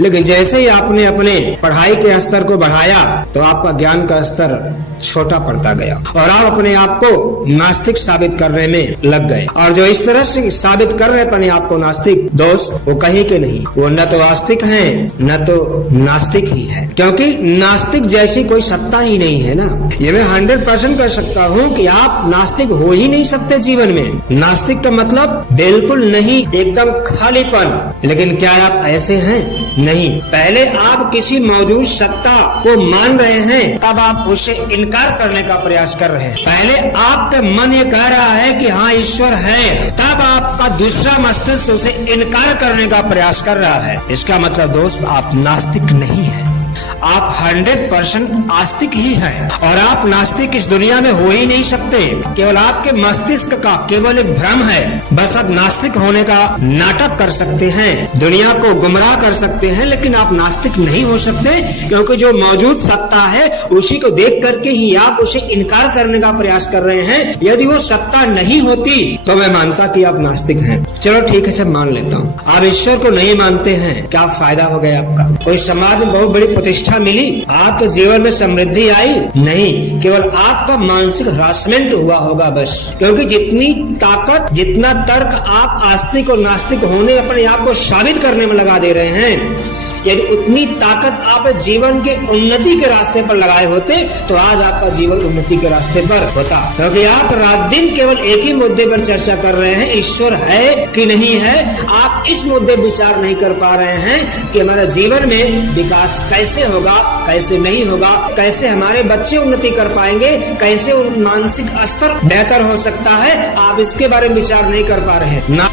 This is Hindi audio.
लेकिन जैसे ही आपने अपने पढ़ाई के स्तर को बढ़ाया तो आपका ज्ञान का स्तर छोटा पड़ता गया और आप अपने आप को नास्तिक साबित करने में लग गए। और जो इस तरह से साबित कर रहे अपने आप को नास्तिक, दोस्त वो कहीं के नहीं, वो न तो आस्तिक हैं न तो नास्तिक ही है, क्योंकि नास्तिक जैसी कोई सत्ता ही नहीं है ना। ये मैं 100% कर सकता हूँ कि आप नास्तिक हो ही नहीं सकते जीवन में। नास्तिक का मतलब बिल्कुल नहीं, एकदम खालीपन। लेकिन क्या आप ऐसे हैं? नहीं। पहले आप किसी मौजूद सत्ता को मान रहे हैं, तब आप उसे इनकार करने का प्रयास कर रहे हैं। पहले आपका मन ये कह रहा है कि हाँ ईश्वर है, तब आपका दूसरा मस्तिष्क उसे इनकार करने का प्रयास कर रहा है। इसका मतलब दोस्त आप नास्तिक नहीं हैं, आप 100% आस्तिक ही हैं। और आप नास्तिक इस दुनिया में हो ही नहीं सकते। केवल आपके मस्तिष्क का केवल एक भ्रम है। बस आप नास्तिक होने का नाटक कर सकते हैं, दुनिया को गुमराह कर सकते हैं, लेकिन आप नास्तिक नहीं हो सकते, क्योंकि जो मौजूद सत्ता है उसी को देख करके ही आप उसे इनकार करने का प्रयास कर रहे हैं। यदि वो सत्ता नहीं होती तो मैं मानता कि आप नास्तिक हैं। चलो ठीक है, सब मान लेता हूँ। आप ईश्वर को नहीं मानते हैं, क्या फायदा हो गया आपका? कोई समाज में बहुत बड़ी प्रतिष्ठा मिली, आपके जीवन में समृद्धि आई? नहीं, केवल आपका मानसिक हरासमेंट हुआ होगा बस। क्योंकि जितनी ताकत, जितना तर्क आप आस्तिक और नास्तिक होने अपने आप को साबित करने में लगा दे रहे हैं, यदि उतनी ताकत आप जीवन के उन्नति के रास्ते पर लगाए होते तो आज आपका जीवन उन्नति के रास्ते पर होता। क्योंकि आप रात दिन केवल एक ही मुद्दे पर चर्चा कर रहे हैं, ईश्वर है कि नहीं है। आप इस मुद्दे पर विचार नहीं कर पा रहे हैं कि हमारे जीवन में विकास कैसे होगा, कैसे नहीं होगा, कैसे हमारे बच्चे उन्नति कर पाएंगे, कैसे उन मानसिक स्तर बेहतर हो सकता है। आप इसके बारे में विचार नहीं कर पा रहे हैं। ना